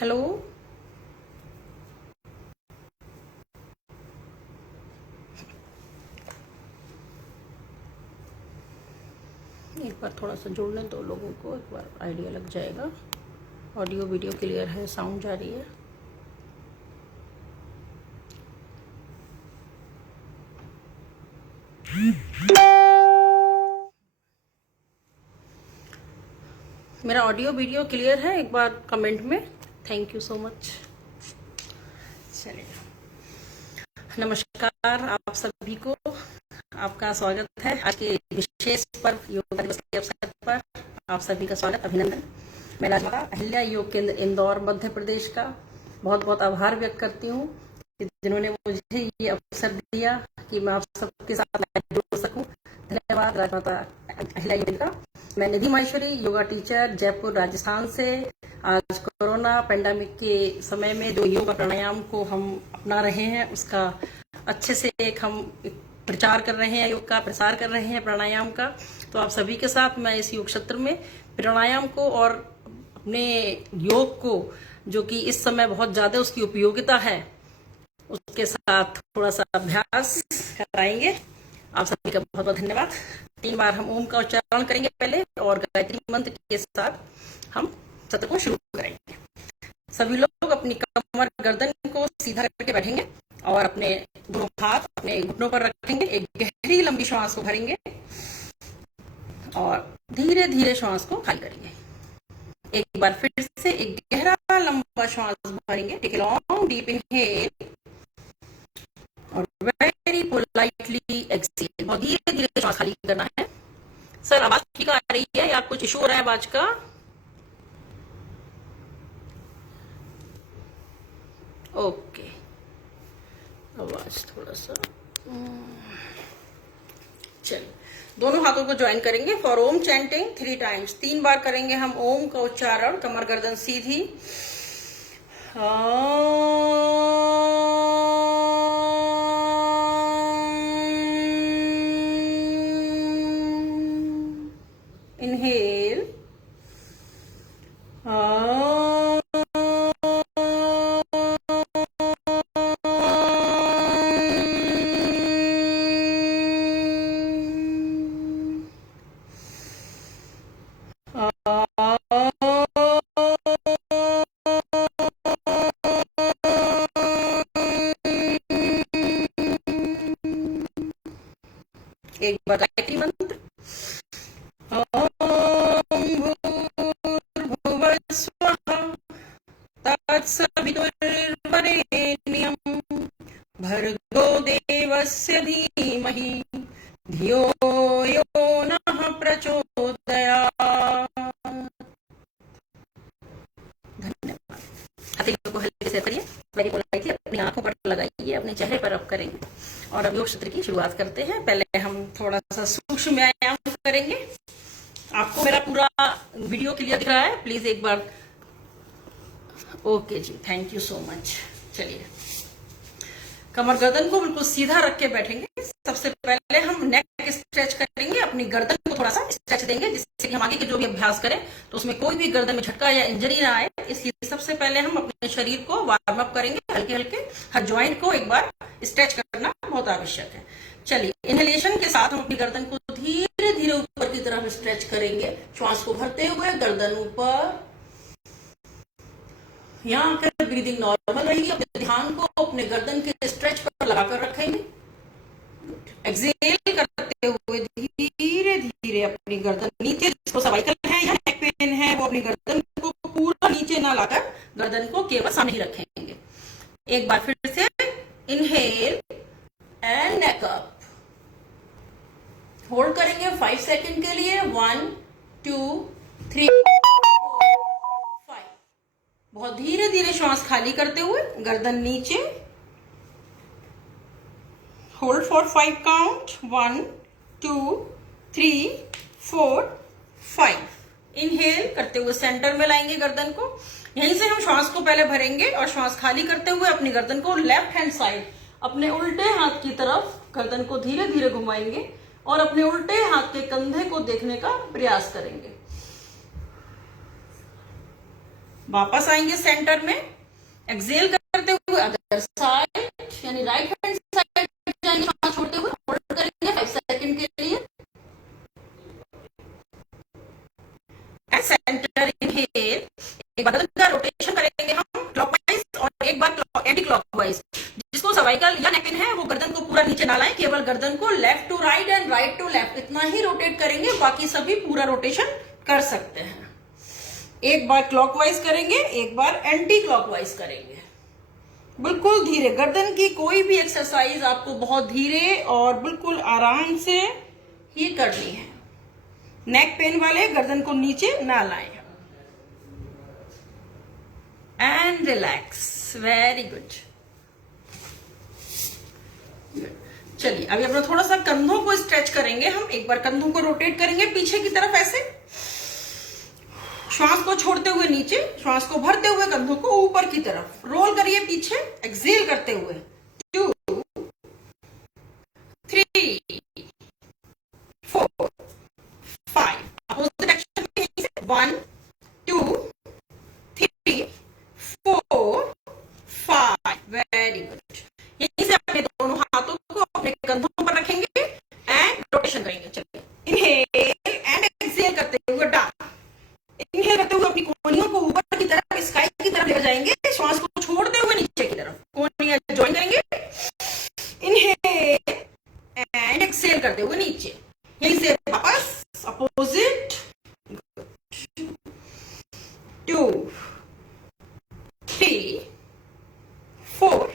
Hello. एक बार थोड़ा सा जोड़ लें तो लोगों को एक बार आइडिया लग जाएगा। ऑडियो वीडियो क्लियर है, साउंड जा रही है। मेरा ऑडियो वीडियो क्लियर है, एक बार कमेंट में। Thank you so much. चलिए, नमस्कार आप सभी को। आपका स्वागत है आज के विशेष पर्व योगा दिवस के अवसर पर। आप सभी का स्वागत, अभिनंदन। मैं राजमाता अहिल्या योग केंद्र इंदौर मध्य प्रदेश का बहुत बहुत आभार व्यक्त करती हूँ जिन्होंने मुझे ये अवसर दिया कि मैं आप सबके साथ जुड़ सकूं। धन्यवाद राजमाता अहिल्या योग का। मैं निधि माहेश्वरी, योगा टीचर, जयपुर राजस्थान से। आज कोरोना पेंडेमिक के समय में जो योगा प्राणायाम को हम अपना रहे हैं उसका अच्छे से हम प्रचार कर रहे हैं, योग का प्रसार कर रहे हैं, प्राणायाम का। तो आप सभी के साथ मैं इस योग क्षेत्र में प्राणायाम को और अपने योग को, जो कि इस समय बहुत ज्यादा उसकी उपयोगिता है, उसके साथ थोड़ा सा अभ्यास कराएंगे। आप सभी का बहुत बहुत धन्यवाद। 3 बार हम ओम का उच्चारण करेंगे पहले और गायत्री मंत्र के साथ हम सत्र को शुरू करेंगे। सभी लोग अपनी कमर गर्दन को सीधा करके बैठेंगे और अपने दोनों हाथ अपने घुटनों पर रखेंगे। एक गहरी लंबी श्वास को भरेंगे और धीरे धीरे श्वास को खाली करेंगे। एक बार फिर से एक गहरा लंबा श्वास भरेंगे। Take a long deep inhale और वेरी पोलाइटली एक्सहेल। बहुत धीरे धीरे श्वास खाली करना है। सर, आवाज ठीक आ रही है या कुछ इशू हो रहा है आवाज का? ओके, आवाज थोड़ा सा चलिए, दोनों हाथों को ज्वाइन करेंगे फॉर ओम चैंटिंग 3 टाइम्स। 3 बार करेंगे हम ओम का उच्चारण। कमर गर्दन सीधी। इनहेल। एक बार गायत्री मंत्र। तत्सवितुर्वरेण्यं भर्गो देवस्य धीमहि धियो यो नः प्रचोदयात्। धन्यवाद। हाथी को हल्के से करिए, मेरी पोलाइटली अपनी आंखों पर लगाइए, अपने चेहरे पर रब करेंगे और अब योग सत्र की शुरुआत करते हैं। पहले हम थोड़ा सा सूक्ष्म व्यायाम करेंगे। आपको मेरा पूरा वीडियो क्लियर दिख रहा है? प्लीज एक बार। Okay ji, thank you so much. चलिए, कमर गर्दन को बिल्कुल सीधा रख के बैठेंगे। सबसे पहले हम नेक स्ट्रेच करेंगे। अपनी गर्दन को थोड़ा सा स्ट्रेच देंगे जिससे कि हम आगे के जो भी अभ्यास करें तो उसमें कोई भी गर्दन में झटका या इंजरी ना आए। इसलिए सबसे पहले हम अपने शरीर को वार्म अप करेंगे। हल्के हल्के हर ज्वाइंट को एक बार स्ट्रेच करना बहुत आवश्यक है। चलिए, इनहेलेशन के साथ हम अपनी गर्दन को धीरे धीरे ऊपर की तरफ स्ट्रेच करेंगे। श्वास को भरते हुए गर्दन ऊपर। यहाँ आकर ब्रीदिंग नॉर्मल रहेगी। अपने ध्यान को अपने गर्दन के स्ट्रेच पर लगाकर रखेंगे। एक्सहेल करते हुए धीरे धीरे अपनी गर्दन नीचे, जिसको सर्वाइकल है या नेक पेन है वो अपनी गर्दन को पूरा नीचे ना लाकर गर्दन को केवल सामने ही रखेंगे। एक बार फिर से inhale and neck up. Hold करेंगे 5 सेकंड के लिए। 1 2 3 5। बहुत धीरे धीरे श्वास खाली करते हुए गर्दन नीचे। Hold for 5 count. 1 2 3 4 5। इनहेल करते हुए सेंटर में लाएंगे गर्दन को। यहीं से हम श्वास को पहले भरेंगे और श्वास खाली करते हुए अपनी गर्दन को लेफ्ट हैंड साइड अपने उल्टे हाथ की तरफ गर्दन को धीरे धीरे घुमाएंगे और अपने उल्टे हाथ के कंधे को देखने का प्रयास करेंगे। वापस आएंगे सेंटर में, एक्सेल करते हुए अदर साइड यानी राइट हैंड साइड जाएंगे, श्वास छोड़ते हुए होल्ड करेंगे 5 सेकंड के लिए, एंड सेंटर इनहेल, एक बार गर्दन का रोटेशन करेंगे हम क्लॉकवाइज और एक बार एंटी क्लॉकवाइज। जिसको सर्वाइकल या नेक पेन है वो गर्दन को पूरा नीचे ना लाएं, केवल गर्दन को left to right and right to left इतना ही रोटेट करेंगे, बाकी सभी पूरा रोटेशन कर सकते हैं। एक बार क्लॉकवाइज करेंगे, एक बार एंटी क्लॉकवाइज करेंगे, बिल्कुल धीरे। गर्दन की कोई भी एक्सरसाइज आपको बहुत धीरे और बिल्कुल आराम से ही करनी है। नेक पेन वाले गर्दन को नीचे ना लाएं। And relax, very good. चलिए अभी अपना थोड़ा सा कंधों को स्ट्रेच करेंगे हम, एक बार कंधों को रोटेट करेंगे पीछे की तरफ ऐसे, श्वास को छोड़ते हुए नीचे, श्वास को भरते हुए कंधों को ऊपर की तरफ रोल करिए पीछे, एक्सेल करते हुए 2 3 4 5, अपोजिट डायरेक्शन में 1 2 3 4 5, वेरी गुड। यहीं से अपने दोनों हाथों को अपने कंधों पर रखेंगे एंड रोटेशन करेंगे। चलिए इनहेल एंड एक्सेल करते हुए डाउन, इनहेल करते हुए अपनी कोहनियों को ऊपर की तरफ, स्काई की तरफ ले जाएंगे, श्वास को छोड़ते हुए नीचे की तरफ, कोहनियां ज्वाइन करेंगे, इनहेल एंड एक्सेल करते हुए नीचे, यहीं से वापस अपोजिट 2 3 4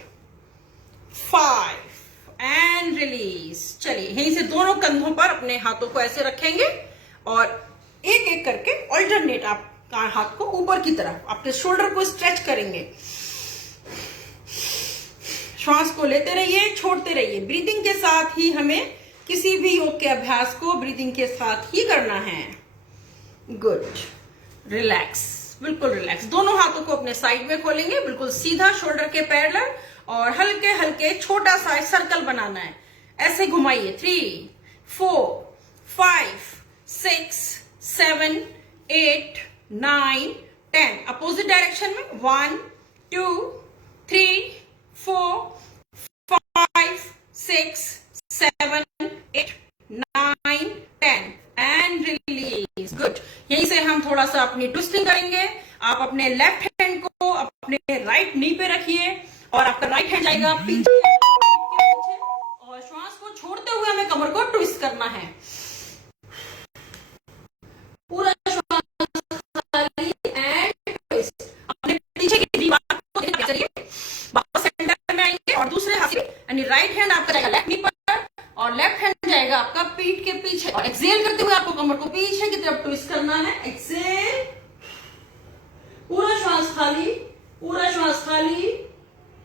5 एंड रिलीज। चलिए यहीं से दोनों कंधों पर अपने हाथों को ऐसे रखेंगे और एक एक करके ऑल्टरनेट आपका हाथ को ऊपर की तरफ, आपके शोल्डर को स्ट्रेच करेंगे, श्वास को लेते रहिए, छोड़ते रहिए। ब्रीदिंग के साथ ही हमें किसी भी योग के अभ्यास को ब्रीदिंग के साथ ही करना है। गुड, रिलैक्स, बिल्कुल रिलैक्स। दोनों हाथों को अपने साइड में खोलेंगे, बिल्कुल सीधा शोल्डर के पैरेलल, और हल्के हल्के छोटा सा सर्कल बनाना है, ऐसे घुमाइए 3 4 5 6 7 8 9 10, अपोजिट डायरेक्शन में 1 2 3 4 5 6 7 8 9 10 एंड रिलीज। गुड। यहीं से हम थोड़ा सा अपनी ट्विस्टिंग करेंगे। आप अपने लेफ्ट हैंड को अपने राइट नी पे रखिए और आपका राइट हैंड जाएगा पीछे और श्वास को छोड़ते हुए हमें कमर को ट्विस्ट करना है। पूरा श्वास खाली एंड ट्विस्ट। अपने पीछे की दीवार को करिए, वापस सेंटर में आएंगे और दूसरे हाथ से यानी राइट हैंड आपका जाएगा लेफ्ट नी पर और लेफ्ट हैंड जाएगा आपका पीठ के पीछे, और एक्सेल करते हुए आपको कमर को पीछे की तरफ ट्विस्ट करना है। एक्सेल, पूरा श्वास खाली, पूरा श्वास खाली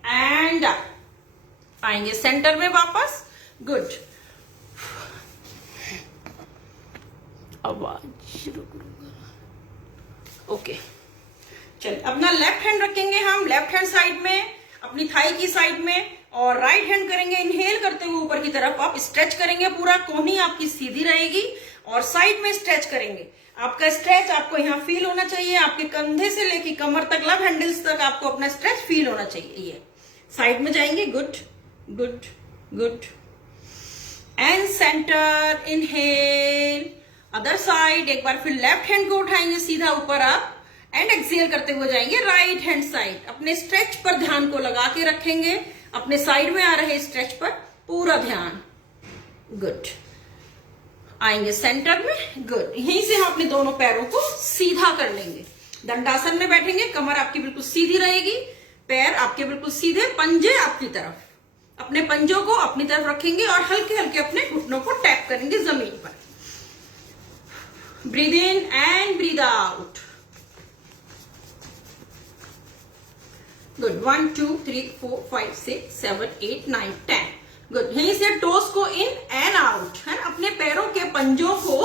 एंड आएंगे सेंटर में वापस। गुड। आवाज शुरू करूंगा। ओके, चलिए अपना लेफ्ट हैंड रखेंगे हम लेफ्ट हैंड साइड में, अपनी थाई की साइड में, और राइट हैंड करेंगे इनहेल करते हुए ऊपर की तरफ। आप स्ट्रेच करेंगे, पूरा कोहनी आपकी सीधी रहेगी और साइड में स्ट्रेच करेंगे। आपका स्ट्रेच आपको यहाँ फील होना चाहिए, आपके कंधे से लेके कमर तक, लव हैंडल्स तक आपको अपना स्ट्रेच फील होना चाहिए। ये साइड में जाएंगे। Good good good and centre, inhale, other side. एक बार फिर लेफ्ट हैंड को उठाएंगे सीधा ऊपर आप एंड एक्सेल करते हुए जाएंगे राइट हैंड साइड। अपने स्ट्रेच पर ध्यान को लगा के रखेंगे, अपने साइड में आ रहे स्ट्रेच पर पूरा ध्यान। गुड। आएंगे सेंटर में। गुड। यहीं से हम अपने दोनों पैरों को सीधा कर लेंगे। दंडासन में बैठेंगे, कमर आपकी बिल्कुल सीधी रहेगी, पैर आपके बिल्कुल सीधे, पंजे आपकी तरफ। अपने पंजों को अपनी तरफ रखेंगे और हल्के हल्के अपने घुटनों को टैप करेंगे जमीन पर। Breathe in and breathe out. Good. 1 2 3 4 5 6 7 8 9 10। Good. यहीं से टोस को इन एंड आउट है, अपने पैरों के पंजों को,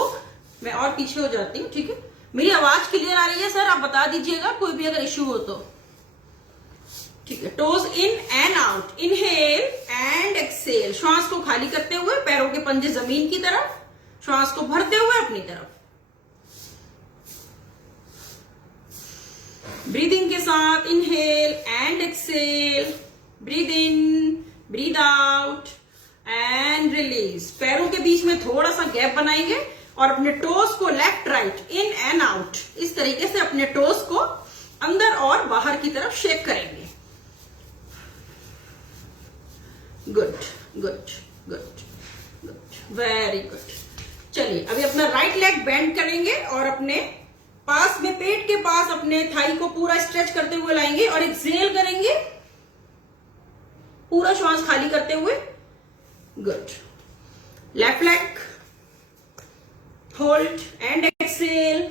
मैं और पीछे हो जाती हूँ, ठीक है। मेरी आवाज क्लियर आ रही है सर? आप बता दीजिएगा कोई भी अगर इश्यू हो तो, ठीक है। Toes in and out, inhale and exhale. श्वास को खाली करते हुए, पैरों के पंजे जमीन की तरफ, श्वास को भरते हुए अपनी तरफ। ब्रीदिंग के साथ inhale and exhale, breathe in, breathe out and release. पैरों के बीच में थोड़ा सा गैप बनाएंगे और अपने टोस को left right in and out इस तरीके से अपने टोस को अंदर और बाहर की तरफ शेक करेंगे। Good good good good, very good. चलिए अभी अपना राइट लेग बेंड करेंगे और अपने पास में पेट के पास अपने थाई को पूरा स्ट्रेच करते हुए लाएंगे और एक्सेल करेंगे, पूरा श्वास खाली करते हुए। Good. Left leg hold and exhale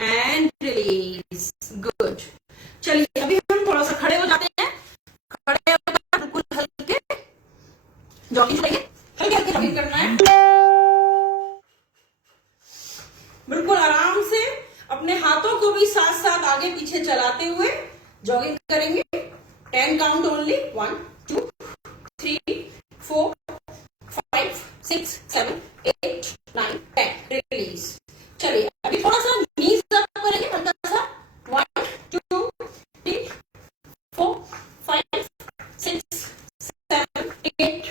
and release. Good. चलिए अभी हम थोड़ा सा खड़े हो जाते हैं। खड़े होकर बिल्कुल हल्के जॉगिंग करेंगे, हल्के हल्के जॉगिंग करना है। बिल्कुल आराम से अपने हाथों को भी साथ साथ आगे पीछे चलाते हुए जॉगिंग करेंगे। 10 काउंट ओनली। 1 2 3 4 5 6 7 8 9 10। रिलीज। चलिए अभी थोड़ा सा नीज अप करेंगे, हल्का सा। 1 2 3 4 5 6 7 8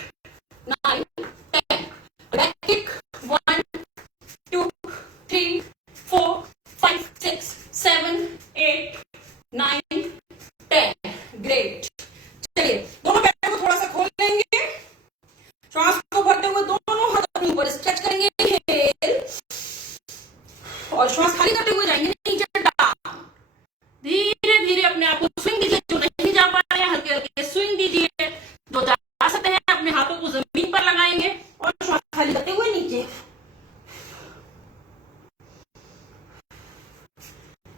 9 10। Back kick. 1 2 3 4 5 6 7 8 9 10। ग्रेट। चलिए दोनों पैरों को थोड़ा सा खोल लेंगे, श्वास को भरते हुए दोनों हाथ अपने ऊपर स्ट्रेच करेंगे और श्वास खाली करते हुए जाएंगे नीचे डाउन। धीरे धीरे अपने आप को स्विंग दीजिए, जो नहीं जा पा रहे हैं हल्के हल्के स्विंग दीजिए, जो जा सकते हैं अपने हाथों को जमीन पर लगाएंगे और श्वास खाली करते हुए नीचे।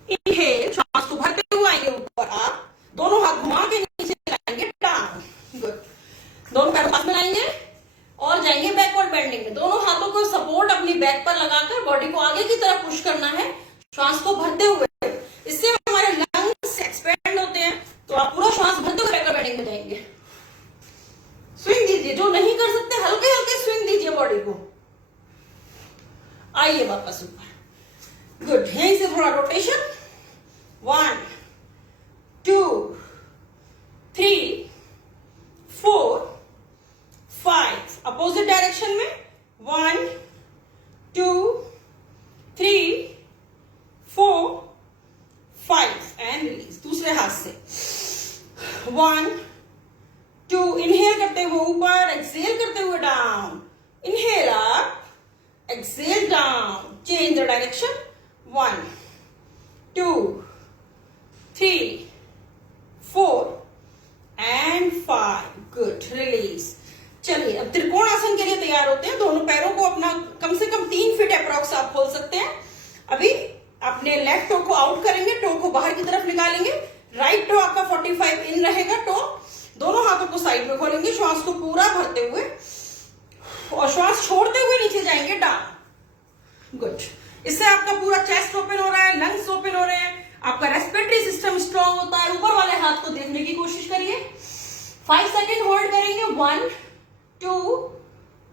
इनहेल, श्वास को भरते हुए आएंगे ऊपर, आप दोनों हाथ घुमा के नीचे लाएंगे डाउन। गुड। दोनों पैरों पास में लाएंगे और जाएंगे बैकवर्ड बेंडिंग में। दोनों हाथों को सपोर्ट अपनी बैक पर लगाकर बॉडी को आगे की तरफ पुश करना है, श्वास को भरते हुए। इससे हमारे लंग्स एक्सपेंड होते हैं, तो आप पूरा श्वास भरते हुए बैकवर्ड बेंडिंग में जाएंगे। स्विंग दीजिए, जो नहीं कर सकते हल्के हल्के स्विंग दीजिए बॉडी को। आइए वापस ऊपर। गुड। यहीं से थोड़ा रोटेशन। 1 2 3 4 5। अपोजिट डायरेक्शन में। 1 2 3 4 5 एंड रिलीज। दूसरे हाथ से। 1 2। इनहेल करते हुए ऊपर, एक्सेल करते हुए down. Inhale up, exhale down. Change the direction. 1 2 3 4 and 5। Good. Release. चलिए अब त्रिकोण आसन के लिए तैयार होते हैं। दोनों पैरों को अपना कम से कम 3 फीट अप्रॉक्स आप खोल सकते हैं। अभी अपने लेफ्ट टो को आउट करेंगे, टो को बाहर की तरफ निकालेंगे। राइट टो आपका 45 इन रहेगा। टो दोनों हाथों को साइड में खोलेंगे, श्वास को पूरा भरते हुए और श्वास छोड़ते हुए नीचे जाएंगे डाउन। गुड। इससे आपका पूरा चेस्ट ओपन हो रहा है, लंग्स ओपन हो रहे हैं, आपका रेस्पिरेटरी सिस्टम स्ट्रांग होता है। ऊपर वाले हाथ को देखने की कोशिश करिए। 5 सेकेंड होल्ड करेंगे। 1 2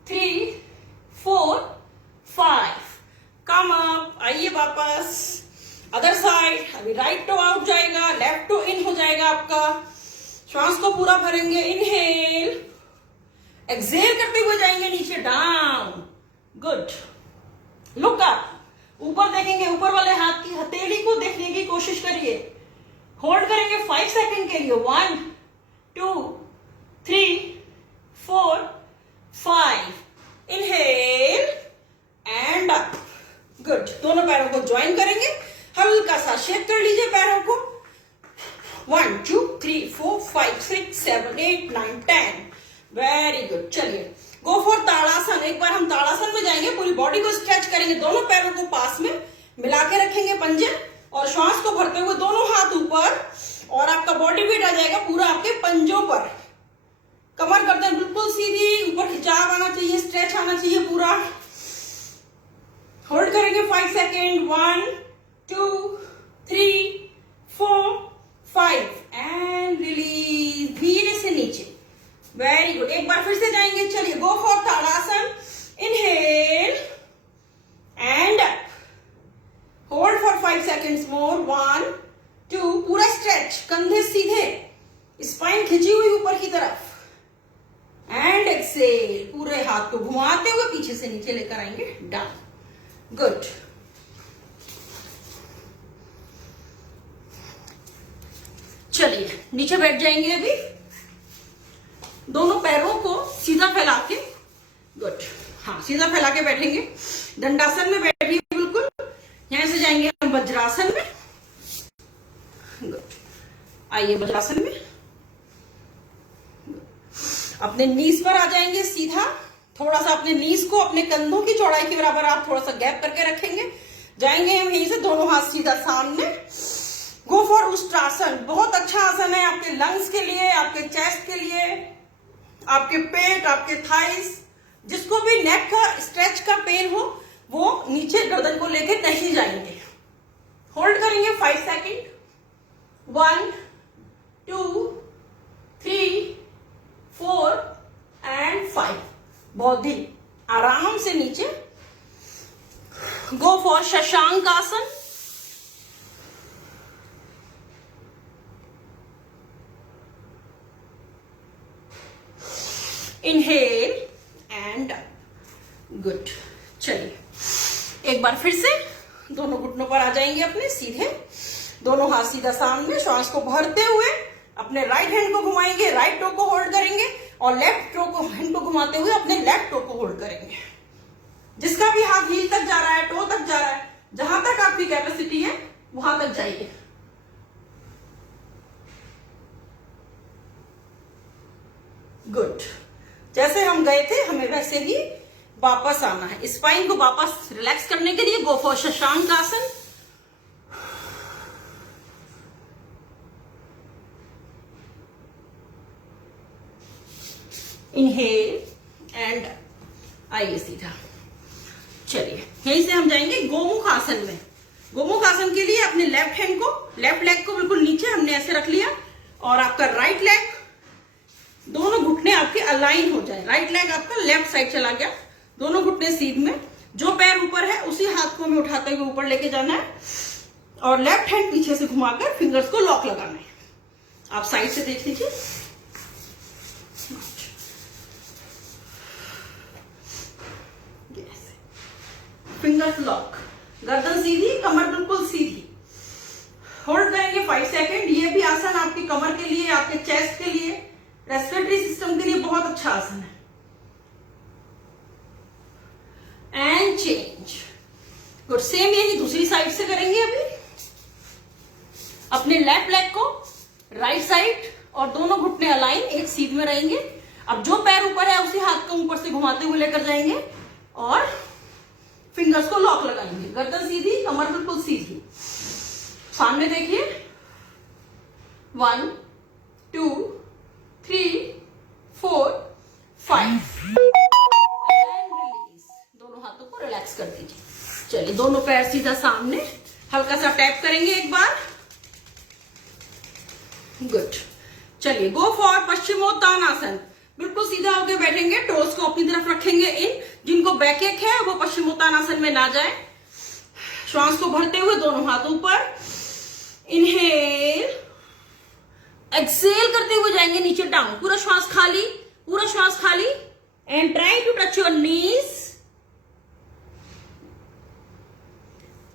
3 4 5। Come up. आइए वापस। Other side. अभी राइट टो आउट जाएगा, लेफ्ट टो इन हो जाएगा आपका। श्वास को पूरा भरेंगे। इनहेल, एक्सेल करते हुए जाएंगे नीचे डाउन। गुड। Look up. ऊपर देखेंगे, ऊपर वाले हाथ की हथेली को देखने की कोशिश करिए। होल्ड करेंगे 5 सेकेंड के लिए। 1 2 3 4 5। Inhale and up. गुड। दोनों पैरों को ज्वाइन करेंगे, हल्का सा शेक कर लीजिए पैरों को। 1 2 3 4 5 6 7 8 9 10। Very good. चलिए गो फॉर ताड़ासन। एक बार हम ताड़ासन में जाएंगे, पूरी बॉडी को स्ट्रेच करेंगे, दोनों पैरों को पास में मिला के रखेंगे पंजे और श्वास को भरते हुए दोनों हाथ ऊपर और आपका बॉडी वेट आ जाएगा पूरा आपके पंजों पर। कमर करते हैं बिल्कुल सीधी, ऊपर खिंचाव आना चाहिए, स्ट्रेच आना चाहिए पूरा। होल्ड करेंगे 5 सेकेंड। 1 2 3 4 5 and release. धीरे से नीचे। Very good. एक बार फिर से जाएंगे। चलिए go for tadasana. Inhale and up. Hold for 5 seconds more. Stretch, कंधे सीधे, स्पाइन खिंची हुई ऊपर की तरफ, एंड एक्सेल, पूरे हाथ को घुमाते हुए पीछे से नीचे लेकर आएंगे, डाउन। गुड। चलिए नीचे बैठ जाएंगे अभी, दोनों पैरों को सीधा फैला के। गुड। हाँ, सीधा फैला के बैठेंगे, दंडासन में बैठिए बिल्कुल। यहां से जाएंगे हम वज्रासन में। गुड। आइए वज्रासन में, अपने नीज पर आ जाएंगे सीधा। थोड़ा सा अपने नीज को अपने कंधों की चौड़ाई के बराबर आप थोड़ा सा गैप करके रखेंगे। जाएंगे हम यहीं से, दोनों हाथ सीधा सामने। गो फॉर उष्ट्रासन, बहुत अच्छा आसन है आपके लंग्स के लिए, आपके चेस्ट के लिए, आपके पेट, आपके थाइस, जिसको भी नेक का स्ट्रेच का पेन हो वो नीचे गर्दन को लेके नहीं जाएंगे। होल्ड करेंगे 5 सेकेंड। 1 2 3 4 एंड 5। बहुत ही आराम से नीचे। गो फॉर शशांक आसन। Inhale and good. चलिए एक बार फिर से दोनों घुटनों पर आ जाएंगे अपने सीधे, दोनों हाथ सीधा सामने। श्वास को भरते हुए अपने राइट हैंड को घुमाएंगे, राइट टो को होल्ड करेंगे, और लेफ्ट टो को हैंड को घुमाते हुए अपने लेफ्ट टो को होल्ड करेंगे। जिसका भी हाथ हील तक जा रहा है, टो तक जा रहा है, जहां तक आपकी कैपेसिटी है वहां तक जाइए। गुड। जैसे हम गए थे हमें वैसे ही वापस आना है। स्पाइन को वापस रिलैक्स करने के लिए गो फॉर शशांक आसन। इनहेल एंड आइए सीधा। चलिए यहीं से हम जाएंगे गोमुख आसन में। गोमुख आसन के लिए अपने लेफ्ट हैंड को, लेफ्ट लेग को बिल्कुल नीचे हमने ऐसे रख लिया, और आपका राइट लेग, दोनों घुटने आपके अलाइन हो जाए। राइट लेग आपका लेफ्ट साइड चला गया, दोनों घुटने सीध में। जो पैर ऊपर है उसी हाथ को हमें उठाते हुए ऊपर लेके जाना है, और लेफ्ट हैंड पीछे से घुमाकर फिंगर्स को लॉक लगाना है। आप साइड से देख लीजिए। फिंगर्स लॉक, गर्दन सीधी, कमर बिल्कुल सीधी। होल्ड करेंगे 5 सेकेंड। ये भी आसन आपकी कमर के लिए, आपके चेस्ट के लिए, रेस्पिरेटरी सिस्टम के लिए बहुत अच्छा आसन है। And change. गुड। सेम यही दूसरी साइड से करेंगे अभी। अपने लेफ्ट लेग को राइट साइड, और दोनों घुटने अलाइन एक सीध में रहेंगे। अब जो पैर ऊपर है उसी हाथ को ऊपर से घुमाते हुए लेकर जाएंगे, और फिंगर्स को लॉक लगाएंगे। गर्दन सीधी, कमर बिल्कुल सीधी। सामने देखिए। 1 2 3 4 5 एंड रिलीज। दोनों हाथों को रिलैक्स कर दीजिए। चलिए दोनों पैर सीधा सामने, हल्का सा टैप करेंगे एक बार। गुड। चलिए गो फॉर पश्चिमोत्तानासन। बिल्कुल सीधा होकर बैठेंगे, टोस को अपनी तरफ रखेंगे इन। जिनको बैक एक है वो पश्चिमोत्तानासन में ना जाए। श्वास को भरते हुए दोनों हाथ ऊपर। इनहेल, एक्सेल करते हुए जाएंगे नीचे डाउन। पूरा श्वास खाली, पूरा श्वास खाली, and try to touch your knees.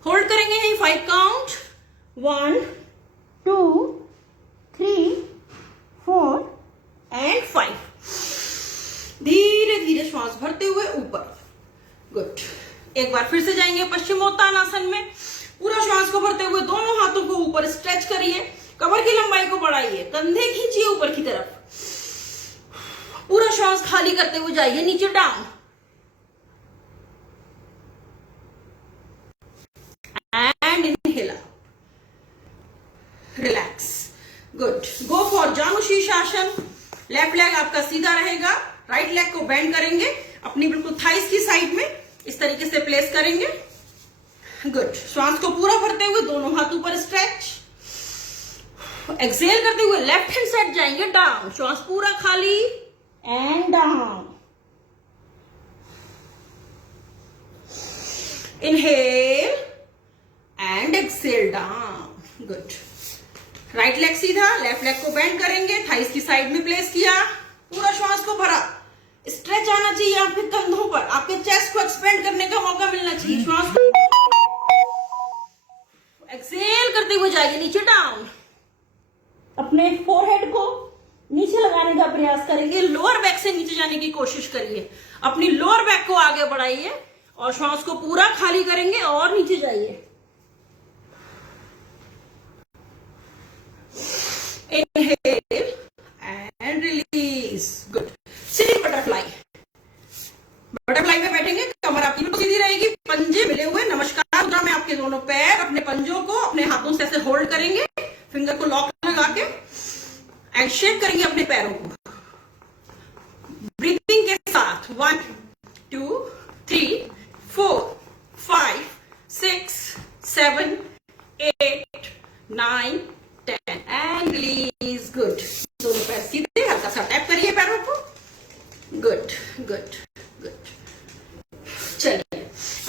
Hold करेंगे यही 5 काउंट। 1 2 3 4 एंड 5। धीरे धीरे श्वास भरते हुए ऊपर। गुड। एक बार फिर से जाएंगे पश्चिमोत्तानासन में। पूरा श्वास को भरते हुए दोनों हाथों को ऊपर स्ट्रेच करिए, कमर की लंबाई को बढ़ाइए, कंधे खींचिए ऊपर की तरफ। पूरा श्वास खाली करते हुए जाइए नीचे down. And inhale, relax. Good. Go for जानु शीर्षासन। लेफ्ट लेग आपका सीधा रहेगा, राइट लेग को बेंड करेंगे, अपनी बिल्कुल थाइस की साइड में इस तरीके से प्लेस करेंगे। गुड। श्वास को पूरा भरते हुए दोनों हाथ ऊपर स्ट्रेच। एक्सेल करते हुए लेफ्ट हैंड साइड जाएंगे डाउन। श्वास पूरा खाली and down. Inhale and exhale down. Good. Right leg सीधा, लेफ्ट लेग को बेंड करेंगे, थाइस की साइड में प्लेस किया, पूरा श्वास को भरा, स्ट्रेच आना चाहिए आपके कंधों पर, आपके चेस्ट को एक्सपेंड करने का मौका मिलना चाहिए। श्वास को एक्सेल करते हुए जाइए नीचे डाउन, अपने फोरहेड को नीचे लगाने का प्रयास करेंगे, लोअर बैक से नीचे जाने की कोशिश करिए, अपनी लोअर बैक को आगे बढ़ाइए और श्वास को पूरा खाली करेंगे और नीचे जाइए। Inhale and release. Good. Sitting butterfly. Butterfly में बैठेंगे, कमर आपकी बिल्कुल सीधी रहेगी, पंजे मिले हुए नमस्कार मुद्रा में आपके दोनों पैर अपने पंजों को अपने हाथों से ऐसे होल्ड करेंगे, फिंगर को लॉक लगा के एंड शेक करेंगे अपने पैरों को ब्रीथिंग के साथ। 1 2 3 4 5 6 7 8 9 10 एंड रिलीज। गुड। दोनों पैर सीधे, हल्का सा टैप करिए पैरों को। Good good good. चलिए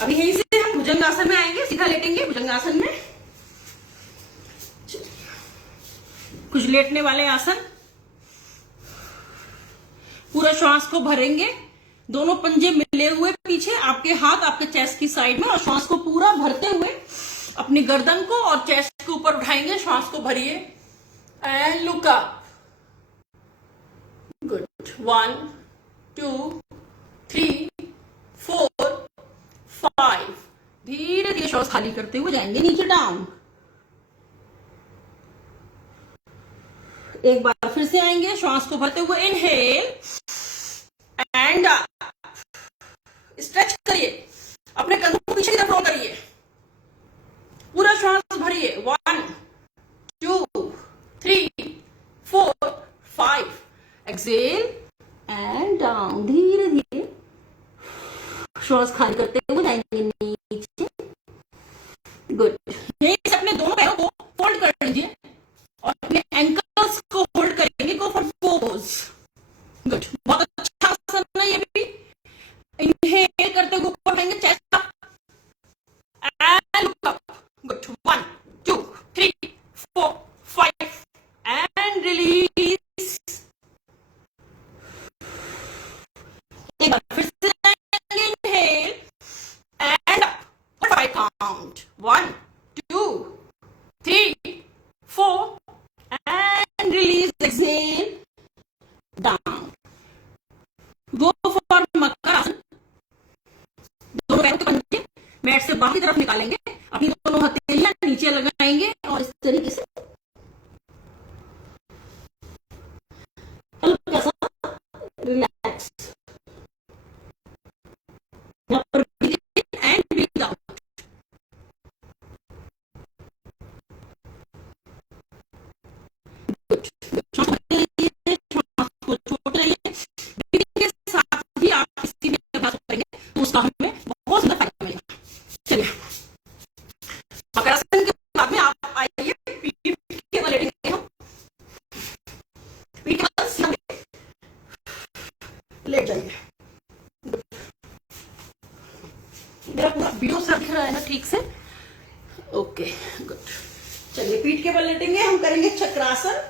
अभी यहीं से हम भुजंगासन में आएंगे, सीधा लेटेंगे भुजंगासन में। कुछ लेटने वाले आसन, पूरा श्वास को भरेंगे, दोनों पंजे मिले हुए पीछे, आपके हाथ आपके चेस्ट की साइड में, और श्वास को पूरा भरते हुए अपनी गर्दन को और चेस्ट के ऊपर उठाएंगे। श्वास को भरिए एंड लुक अप। गुड। 1 2 3 4 5। धीरे धीरे श्वास खाली करते हुए जाएंगे नीचे डाउन। एक बार फिर से आएंगे, श्वास को भरते हुए इनहेल एंड स्ट्रेच करिए, अपने कंधों को पीछे की तरफ रोल करिए, पूरा श्वास भरिए। 1 2 3 4 5। Exhale and down. धीरे धीरे श्वास खाली करते हुए जाएंगे नीचे। गुड। यहीं से अपने दोनों पैरों को फोल्ड कर लीजिए और अपने एंकल्स को होल्ड करेंगे। Go for pose. गुड। बहुत अच्छा आसन है ये भी। इनहेल करते हुए ऊपर उठाएंगे, chest up and look up. Good. 1 2 3 4 5 and release. एक बार फिर से जाएंगे, inhale and up for 5 count. 1 2 3 4 and release. Exhale down. Go for मकर आसन। दोनों पैरों के पंजे मैट से बाहर की तरफ निकालेंगे, अपनी दोनों हथेलियां नीचे लगाएंगे और इस तरीके से हल्का सा रिलैक्स। And breathe out. उसका हमें बहुत ज्यादा फायदा मिलेगा। चलिए मकर आसन के बाद में आप आइए पीठ के बल लेटेंगे हम। पीठ के बल सीधे लेट जाइए। मेरा पूरा वीडियो सब दिख रहा है ना ठीक से? Okay good. चलिए पीठ के बल लेटेंगे, हम करेंगे चक्रासन।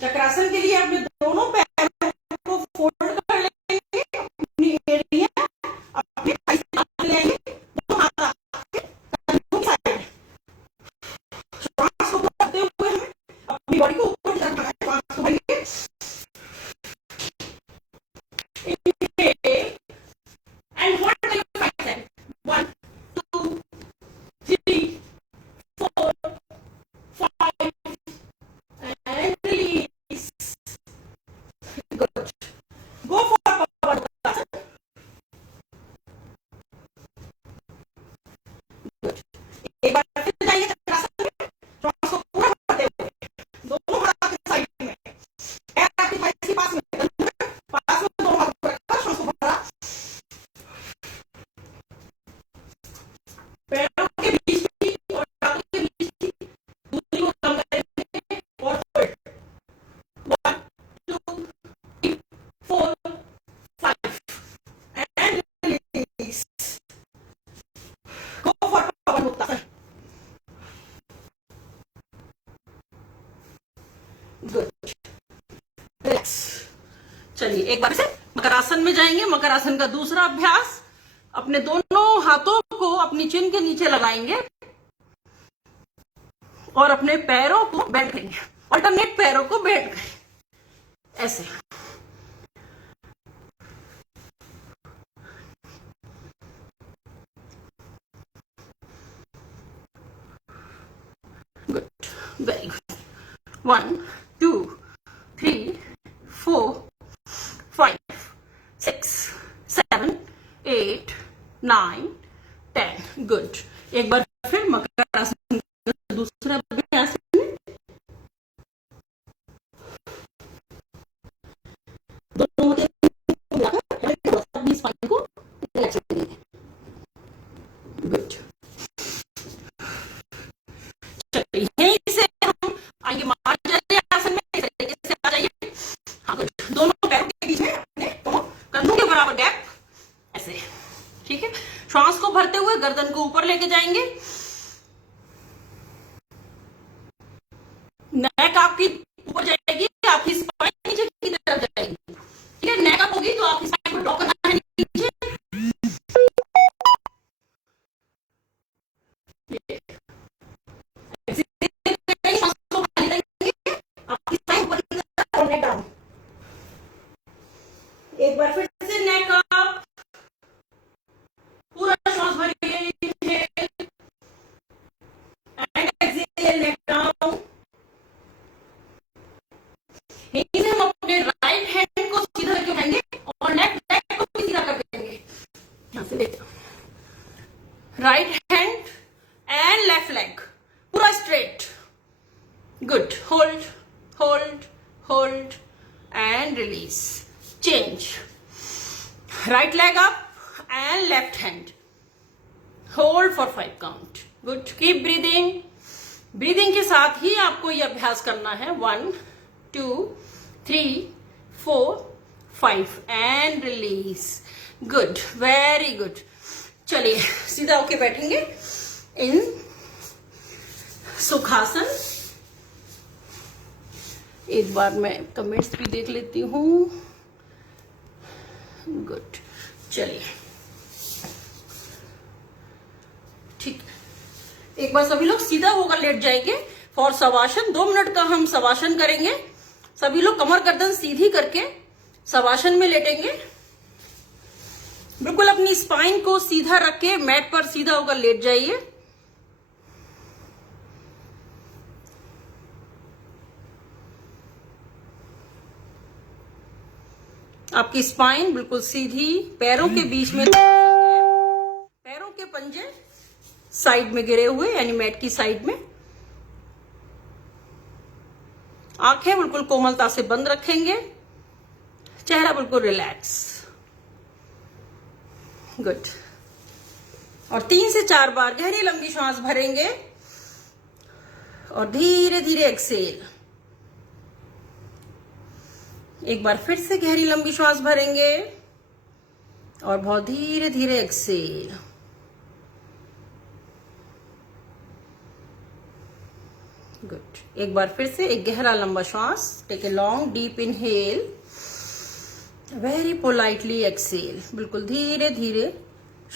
चक्रासन के लिए अपने दोनों पैरों को फोल्ड कर लेंगे, अपनी एड़ियां अपने थाइस से बाहर ले आएंगे, दोनों हाथ आपके कंधों की साइड में। श्वास को भरते हुए हमें अपनी बॉडी को ऊपर की तरफ उठाना है। श्वास को भरिए। एंड होल्ड कर your 5 second. 1 2 3 4 5 and release. Good, relax. चलिए एक बार से मकरासन में जाएंगे। मकरासन का दूसरा अभ्यास, अपने दोनों हाथों को अपनी चिन के नीचे लगाएंगे और अपने पैरों को बेंड करेंगे, अल्टरनेट पैरों को बेंड करेंगे ऐसे। Good, very good. 1 2 3 4 5 6 7 8 9 10। गुड। एक बार फिर मकर आसन का दूसरा अभ्यास, दोनों अपनी स्पाइन को रिलैक्स करेंगे। गुड। चलिए यहीं से हम आगे मार्जरी आसन में इस तरीके से आ जाइए। हाँ गुड, दोनों पैरों के बीच में अपने कंधों के बराबर गैप ऐसे, ठीक है। श्वास को भरते हुए गर्दन को ऊपर लेके जाएंगे, नेक आपकी ऊपर जाएगी, आपकी स्पाइन नीचे की तरफ जाएगी, ठीक है। नेक अप होगी तो आपकी स्पाइन को ड्रॉ करना है नीचे। एक बार फिर से नेक अप, पूरा श्वास भरिए, inhale and exhale, neck down. यहीं से हम अपने राइट हैंड को सीधा करके उठाएंगे और लेफ्ट लेग को भी सीधा कर देंगे। यहां से लेते right hand and left leg पूरा straight. Good, hold hold hold and release, change. Right leg up and left hand, hold for 5 count. Good, keep breathing. Breathing के साथ ही आपको यह अभ्यास करना है। 1 2 3 4 5 and release. Good, very good. चलिए सीधा होके बैठेंगे इन सुखासन। एक बार मैं कमेंट्स भी देख लेती हूँ। गुड, चलिए ठीक। एक बार सभी लोग सीधा होकर लेट जाएंगे फॉर शवासन। 2 मिनट का हम शवासन करेंगे। सभी लोग कमर गर्दन सीधी करके शवासन में लेटेंगे। बिल्कुल अपनी स्पाइन को सीधा रख के मैट पर सीधा होकर लेट जाइए। आपकी स्पाइन बिल्कुल सीधी, पैरों के बीच में, पैरों के पंजे साइड में गिरे हुए यानी मैट की साइड में। आंखें बिल्कुल कोमलता से बंद रखेंगे, चेहरा बिल्कुल रिलैक्स। गुड। और 3 से 4 बार गहरी लंबी सांस भरेंगे और धीरे धीरे एक्सेल। एक बार फिर से गहरी लंबी सांस भरेंगे और बहुत धीरे धीरे एक्सेल। गुड। एक बार फिर से एक गहरा लंबा श्वास, take a long deep inhale, very politely exhale. बिल्कुल धीरे धीरे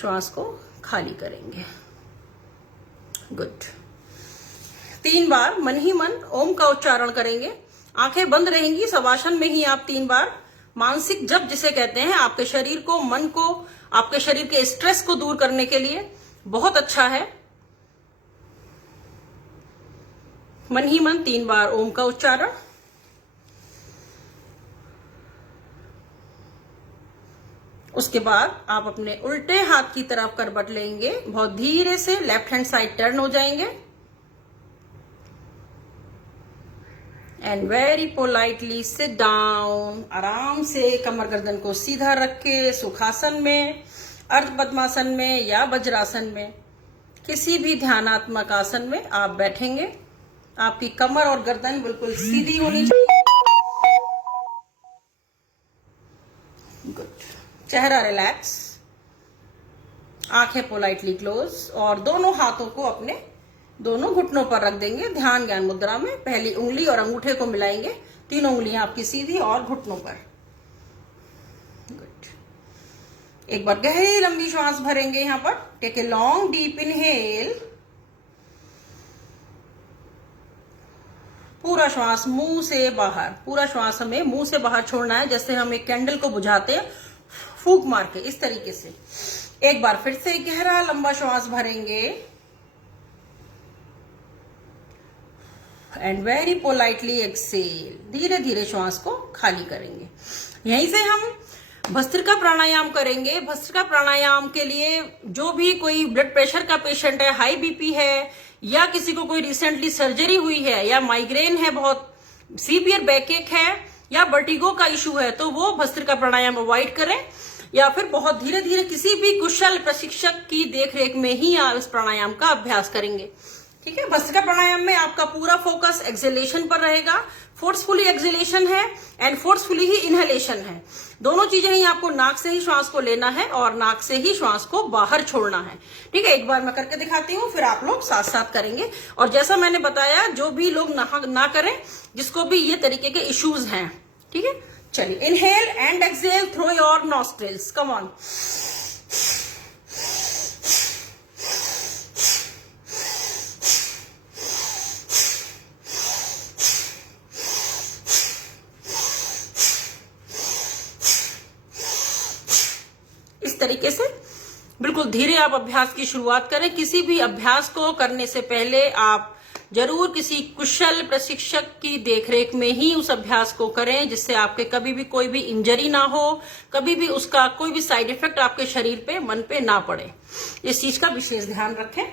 श्वास को खाली करेंगे। गुड। 3 बार मन ही मन ओम का उच्चारण करेंगे। आंखें बंद रहेंगी। शवासन में ही आप 3 बार मानसिक जप जिसे कहते हैं, आपके शरीर को, मन को, आपके शरीर के स्ट्रेस को दूर करने के लिए बहुत अच्छा है। मन ही मन 3 बार ओम का उच्चारण। उसके बाद आप अपने उल्टे हाथ की तरफ करवट लेंगे। बहुत धीरे से लेफ्ट हैंड साइड टर्न हो जाएंगे and very politely sit down. आराम से कमर गर्दन को सीधा रख के सुखासन में, अर्ध पद्मासन में या वज्रासन में, किसी भी ध्यानात्मक आसन में आप बैठेंगे। आपकी कमर और गर्दन बिल्कुल सीधी होनी चाहिए। गुड। चेहरा रिलैक्स, आंखें पोलाइटली क्लोज और दोनों हाथों को अपने दोनों घुटनों पर रख देंगे ध्यान ज्ञान मुद्रा में। पहली उंगली और अंगूठे को मिलाएंगे, तीनों उंगलियां आपकी सीधी और घुटनों पर। गुड। एक बार गहरी लंबी श्वास भरेंगे यहां पर। Take a long deep inhale. पूरा श्वास मुंह से बाहर, पूरा श्वास हमें मुंह से बाहर छोड़ना है, जैसे हम एक कैंडल को बुझाते हैं फूंक मार के, इस तरीके से। एक बार फिर से गहरा लंबा श्वास भरेंगे एंड वेरी पोलाइटली एक्सेल। धीरे धीरे श्वास को खाली करेंगे। यहीं से हम भस्त्रिका प्राणायाम करेंगे। भस्त्रिका प्राणायाम के लिए जो भी कोई ब्लड प्रेशर का पेशेंट है, हाई बीपी है, या किसी को कोई रिसेंटली सर्जरी हुई है, या माइग्रेन है, बहुत सीवियर बैकएक है, या वर्टिगो का इशू है, तो वो भस्त्रिका प्राणायाम अवॉइड करें। या फिर बहुत धीरे धीरे किसी भी कुशल प्रशिक्षक की देखरेख में ही आप इस प्राणायाम का अभ्यास करेंगे। ठीक है। भस्त्रिका प्राणायाम में आपका पूरा फोकस एक्सहेलेशन पर रहेगा। फोर्सफुली एक्सहेलेशन है एंड फोर्सफुली ही इनहेलेशन है। दोनों चीजें ही आपको नाक से ही श्वास को लेना है और नाक से ही श्वास को बाहर छोड़ना है। ठीक है। एक बार मैं करके दिखाती हूँ, फिर आप लोग साथ साथ करेंगे। और जैसा मैंने बताया, जो भी लोग ना करें, जिसको भी ये तरीके के इश्यूज हैं। ठीक है। चलिए, inhale and exhale through your nostrils. Come on. इस तरीके से बिल्कुल धीरे आप अभ्यास की शुरुआत करें। किसी भी अभ्यास को करने से पहले आप जरूर किसी कुशल प्रशिक्षक की देखरेख में ही उस अभ्यास को करें, जिससे आपके कभी भी कोई भी इंजरी ना हो, कभी भी उसका कोई भी साइड इफेक्ट आपके शरीर पे, मन पे ना पड़े। इस चीज का विशेष ध्यान रखें।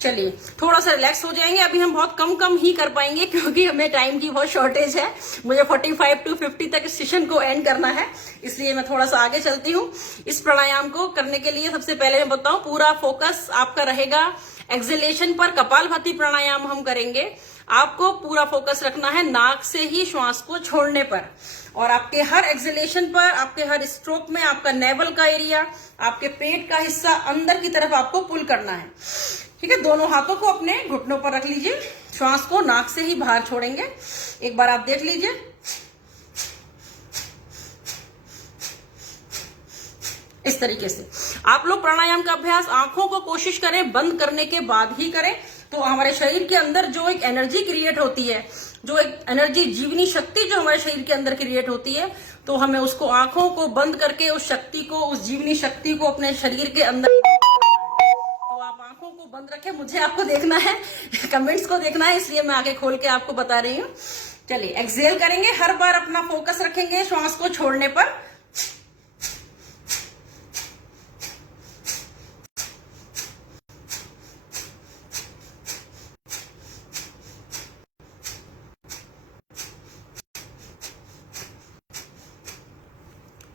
चलिए, थोड़ा सा रिलैक्स हो जाएंगे। अभी हम बहुत कम ही कर पाएंगे क्योंकि हमें टाइम की बहुत शॉर्टेज है। मुझे 45 to 50 तक इस सेशन को एंड करना है, इसलिए मैं थोड़ा सा आगे चलती हूँ। इस प्राणायाम को करने के लिए सबसे पहले मैं बताऊं, पूरा फोकस आपका रहेगा एक्सहेलेशन पर। कपालभाति प्राणायाम हम करेंगे। आपको पूरा फोकस रखना है नाक से ही श्वास को छोड़ने पर, और आपके हर एक्सहेलेशन पर, आपके हर स्ट्रोक में आपका नेवल का एरिया, आपके पेट का हिस्सा अंदर की तरफ आपको पुल करना है। ठीक है। दोनों हाथों को अपने घुटनों पर रख लीजिए। श्वास को नाक से ही बाहर छोड़ेंगे। एक बार आप देख लीजिए। इस तरीके से आप लोग प्राणायाम का अभ्यास आंखों को कोशिश करें बंद करने के बाद ही करें, तो हमारे शरीर के अंदर जो एक एनर्जी क्रिएट होती है, जो एक एनर्जी, जीवनी शक्ति जो हमारे शरीर के अंदर क्रिएट होती है, तो हमें उसको आंखों को बंद करके उस शक्ति को, उस जीवनी शक्ति को अपने शरीर के अंदर। तो आप आंखों को बंद रखें। मुझे आपको देखना है, कमेंट्स को देखना है, इसलिए मैं आगे खोल के आपको बता रही हूँ। चलिए, एक्सहेल करेंगे। हर बार अपना फोकस रखेंगे श्वास को छोड़ने पर।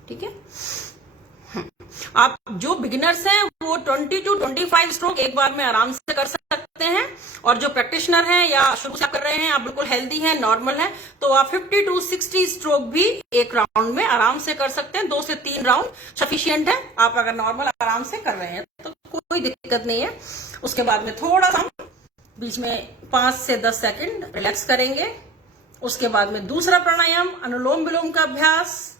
ठीक है। आप जो बिगिनर्स हैं वो 20 to 25 स्ट्रोक एक बार में आराम से कर सकते हैं, और जो प्रैक्टिशनर हैं या शुरू से कर रहे हैं, आप बिल्कुल हेल्दी हैं, नॉर्मल हैं, तो आप 50 to 60 स्ट्रोक भी एक राउंड में आराम से कर सकते हैं। 2 से 3 राउंड सफिशियंट है। आप अगर नॉर्मल आराम से कर रहे हैं तो कोई दिक्कत नहीं है। उसके बाद में थोड़ा सा बीच में 5 से 10 सेकेंड रिलैक्स करेंगे। उसके बाद में दूसरा प्राणायाम, अनुलोम विलोम का अभ्यास,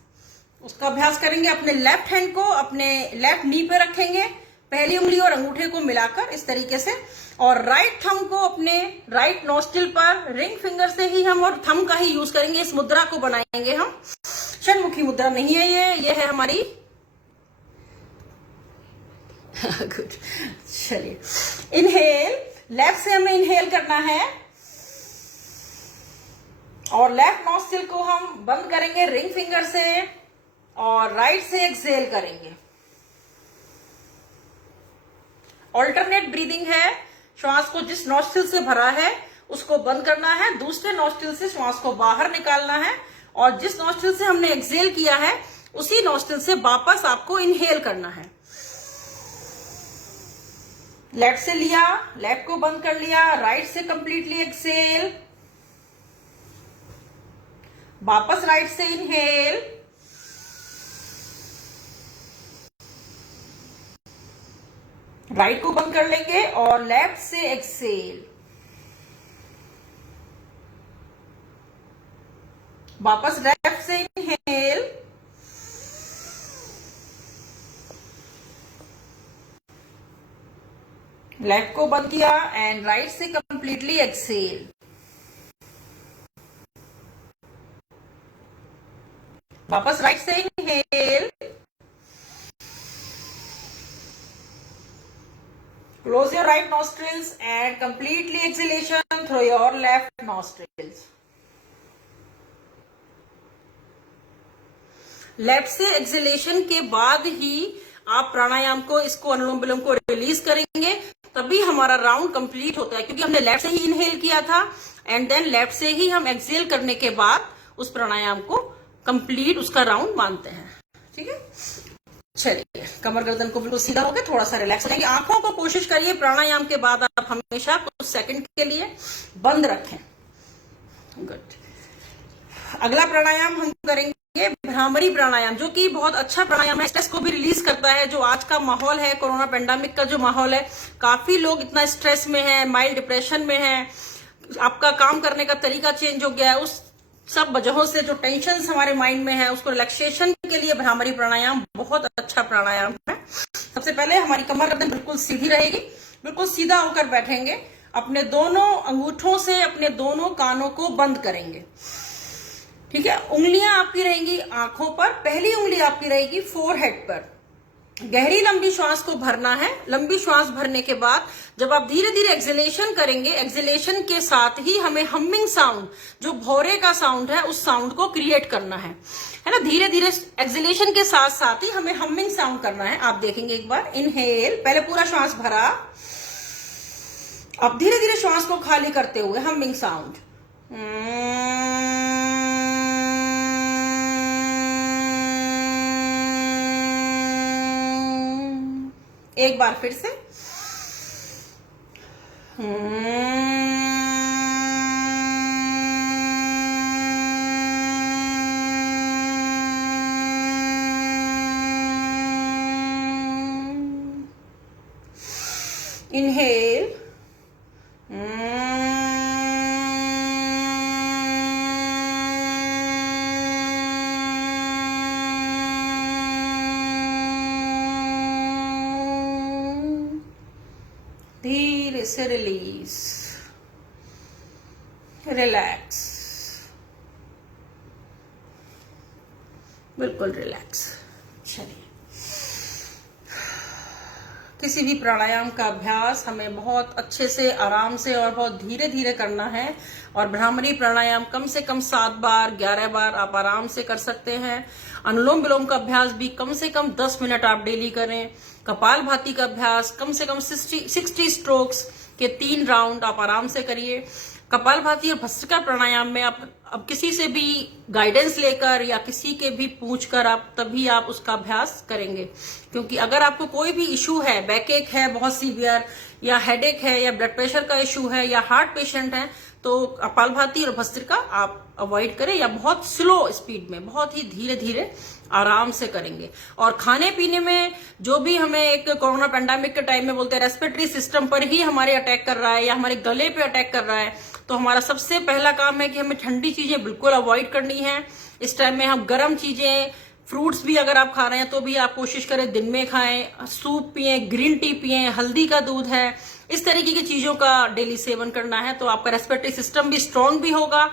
उसका अभ्यास करेंगे। अपने लेफ्ट हैंड को अपने लेफ्ट नी पे रखेंगे, पहली उंगली और अंगूठे को मिलाकर इस तरीके से, और राइट थंब को अपने राइट नोस्ट्रिल पर, रिंग फिंगर से ही हम और थंब का ही यूज करेंगे। इस मुद्रा को बनाएंगे हम। षण्मुखी मुद्रा नहीं है ये है हमारी। गुड। चलिए, इनहेल, लेफ्ट से हमें इनहेल करना है और लेफ्ट नोस्ट्रिल को हम बंद करेंगे रिंग फिंगर से, और राइट से एक्सहेल करेंगे। ऑल्टरनेट ब्रीदिंग है। श्वास को जिस नॉस्ट्रिल से भरा है उसको बंद करना है, दूसरे नॉस्ट्रिल से श्वास को बाहर निकालना है, और जिस नॉस्ट्रिल से हमने एक्सहेल किया है उसी नॉस्ट्रिल से वापस आपको इनहेल करना है। लेफ्ट से लिया, लेफ्ट को बंद कर लिया, राइट से कंप्लीटली एक्सहेल, वापस राइट से इनहेल, राइट को बंद कर लेंगे और लेफ्ट से एक्सहेल। वापस लेफ्ट से इनहेल, लेफ्ट को बंद किया एंड राइट से कंप्लीटली एक्सेल। वापस राइट से inhale, close your right nostrils and completely exhalation through your left nostrils. Left से एक्सलेशन के बाद ही आप प्राणायाम को, इसको अनुलोम विलोम को रिलीज करेंगे, तभी हमारा राउंड कंप्लीट होता है, क्योंकि हमने लेफ्ट से ही इनहेल किया था एंड देन लेफ्ट से ही हम एक्सेल करने के बाद उस प्राणायाम को कंप्लीट उसका राउंड मानते हैं। ठीक है, चलिए कमर गर्दन को बिल्कुल सीधा होकर थोड़ा सा रिलैक्स करेंगे। आंखों को कोशिश करिए प्राणायाम के बाद आप हमेशा कुछ सेकंड के लिए बंद रखें। गुड। अगला प्राणायाम हम करेंगे भ्रामरी प्राणायाम, जो कि बहुत अच्छा प्राणायाम है, स्ट्रेस को भी रिलीज करता है। जो आज का माहौल है, कोरोना पेंडेमिक का जो माहौल है, काफी लोग इतना स्ट्रेस में है, माइल्ड डिप्रेशन में है, आपका काम करने का तरीका चेंज हो गया है, उस सब वजहों से जो टेंशन हमारे माइंड में है उसको रिलैक्सेशन के लिए भ्रामरी प्राणायाम बहुत अच्छा प्राणायाम है। सबसे पहले हमारी कमर गर्दन बिल्कुल सीधी रहेगी, बिल्कुल सीधा होकर बैठेंगे, अपने दोनों अंगूठों से अपने दोनों कानों को बंद करेंगे। ठीक है, उंगलियां आपकी रहेंगी आंखों पर, पहली उंगली आपकी रहेगी फोरहेड पर। गहरी लंबी श्वास को भरना है। लंबी श्वास भरने के बाद जब आप धीरे धीरे एक्सलेशन करेंगे, एक्सलेशन के साथ ही हमें हमिंग साउंड, जो भौरे का साउंड है, उस साउंड को क्रिएट करना है ना। धीरे धीरे एक्सलेशन के साथ साथ ही हमें हमिंग साउंड करना है। आप देखेंगे एक बार, इनहेल, पहले पूरा श्वास भरा, अब धीरे धीरे श्वास को खाली करते हुए हमिंग साउंड। एक बार फिर से, इनहेल, धीरे से रिलीज, रिलैक्स, बिल्कुल रिलैक्स। चलिए, किसी भी प्राणायाम का अभ्यास हमें बहुत अच्छे से, आराम से और बहुत धीरे धीरे करना है। और भ्रामरी प्राणायाम कम से कम 7 बार 11 बार आप आराम से कर सकते हैं। अनुलोम विलोम का अभ्यास भी कम से कम 10 मिनट आप डेली करें। कपालभाति का अभ्यास कम से कम 60 स्ट्रोक्स के 3 राउंड आप आराम से करिए। कपालभाति और भस्त्रिका प्राणायाम में आप अब किसी से भी गाइडेंस लेकर या किसी के भी पूछकर आप तभी आप उसका अभ्यास करेंगे, क्योंकि अगर आपको कोई भी इशू है, बैकएक है बहुत सीवियर, या हेडेक है, या ब्लड प्रेशर का इशू है, या हार्ट पेशेंट है, तो कपालभाति और भस्त्रिका आप अवॉइड करें, या बहुत स्लो स्पीड में, बहुत ही धीरे धीरे आराम से करेंगे। और खाने पीने में जो भी हमें एक कोरोना पेंडेमिक के टाइम में बोलते हैं रेस्पिरेटरी सिस्टम पर ही हमारे अटैक कर रहा है या हमारे गले पे अटैक कर रहा है, तो हमारा सबसे पहला काम है कि हमें ठंडी चीजें बिल्कुल अवॉइड करनी है। इस टाइम में हम गर्म चीजें, फ्रूट्स भी अगर आप खा रहे हैं तो भी आप कोशिश करें दिन में खाएं, सूप पिए, ग्रीन टी पिए, हल्दी का दूध है, इस तरीके की चीजों का डेली सेवन करना है, तो आपका रेस्पिरेटरी सिस्टम भी स्ट्रांग भी होगा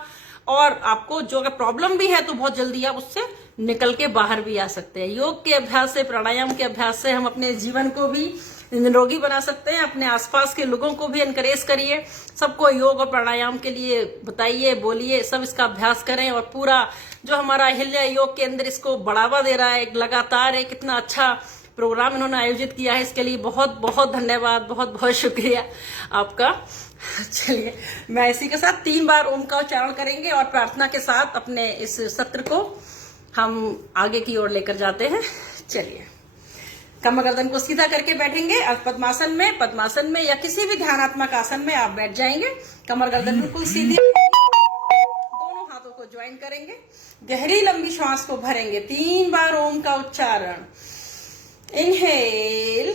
और आपको जो अगर प्रॉब्लम भी है तो बहुत जल्दी आप उससे निकल के बाहर भी आ सकते हैं। योग के अभ्यास से, प्राणायाम के अभ्यास से हम अपने जीवन को भी निरोगी बना सकते हैं। अपने आसपास के लोगों को भी एनकरेज करिए, सबको योग और प्राणायाम के लिए बताइए, बोलिए, सब इसका अभ्यास करें। और पूरा जो हमारा अहिल्या योग के अंदर इसको बढ़ावा दे रहा है लगातार, एक कितना अच्छा प्रोग्राम इन्होंने आयोजित किया है, इसके लिए बहुत बहुत धन्यवाद, बहुत बहुत शुक्रिया आपका। चलिए, मैं इसी के साथ 3 बार ओम का उच्चारण करेंगे और प्रार्थना के साथ अपने इस सत्र को हम आगे की ओर लेकर जाते हैं। चलिए, कमर गर्दन को सीधा करके बैठेंगे। अब पद्मासन में या किसी भी ध्यानात्मक आसन में आप बैठ जाएंगे। कमर गर्दन बिल्कुल सीधी, दोनों हाथों को ज्वाइन करेंगे, गहरी लंबी श्वास को भरेंगे। 3 बार ओम का उच्चारण। इनहेल,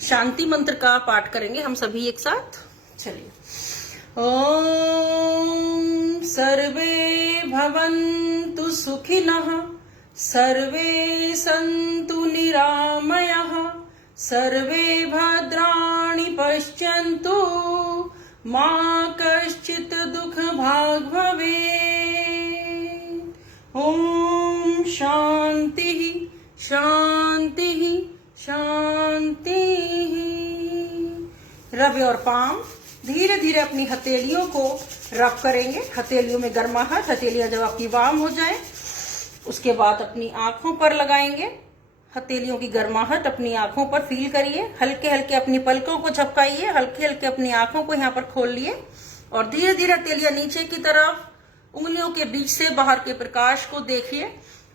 शांति मंत्र का पाठ करेंगे हम सभी एक साथ। चलिए। ओम सर्वे भवन्तु सुखिनः, सर्वे सन्तु निरामयः, सर्वे भद्राणि पश्यन्तु, मा कश्चित् दुःखभाग् भवेत्। ओम शांति शांति शांति। रब और पाम धीरे धीरे अपनी हथेलियों को रब करेंगे। हथेलियों में गर्माहट, हथेलियां जब आपकी वार्म हो जाए उसके बाद अपनी आंखों पर लगाएंगे। हथेलियों की गर्माहट अपनी आंखों पर फील करिए। हल्के हल्के अपनी पलकों को झपकाइए, हल्के हल्के अपनी आंखों को यहाँ पर खोल लिए और धीरे धीरे हथेलियां नीचे की तरफ, उंगलियों के बीच से बाहर के प्रकाश को देखिए।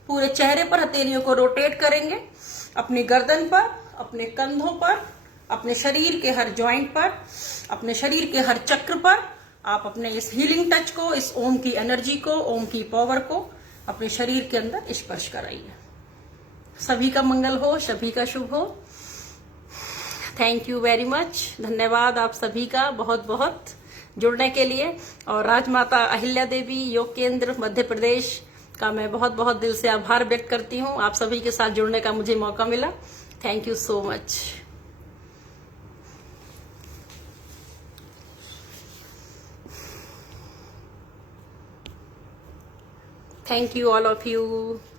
पूरे चेहरे पर हथेलियों को रोटेट करेंगे, अपनी गर्दन पर, अपने कंधों पर, अपने शरीर के हर जॉइंट पर, अपने शरीर के हर चक्र पर आप अपने इस हीलिंग टच को, इस ओम की एनर्जी को, ओम की पावर को अपने शरीर के अंदर स्पर्श कराइए। सभी का मंगल हो, सभी का शुभ हो। Thank you very much. धन्यवाद आप सभी का बहुत बहुत जुड़ने के लिए। और राजमाता अहिल्या देवी योग केंद्र मध्य प्रदेश का मैं बहुत बहुत दिल से आभार व्यक्त करती हूँ। आप सभी के साथ जुड़ने का मुझे मौका मिला। Thank you so much. Thank you all of you.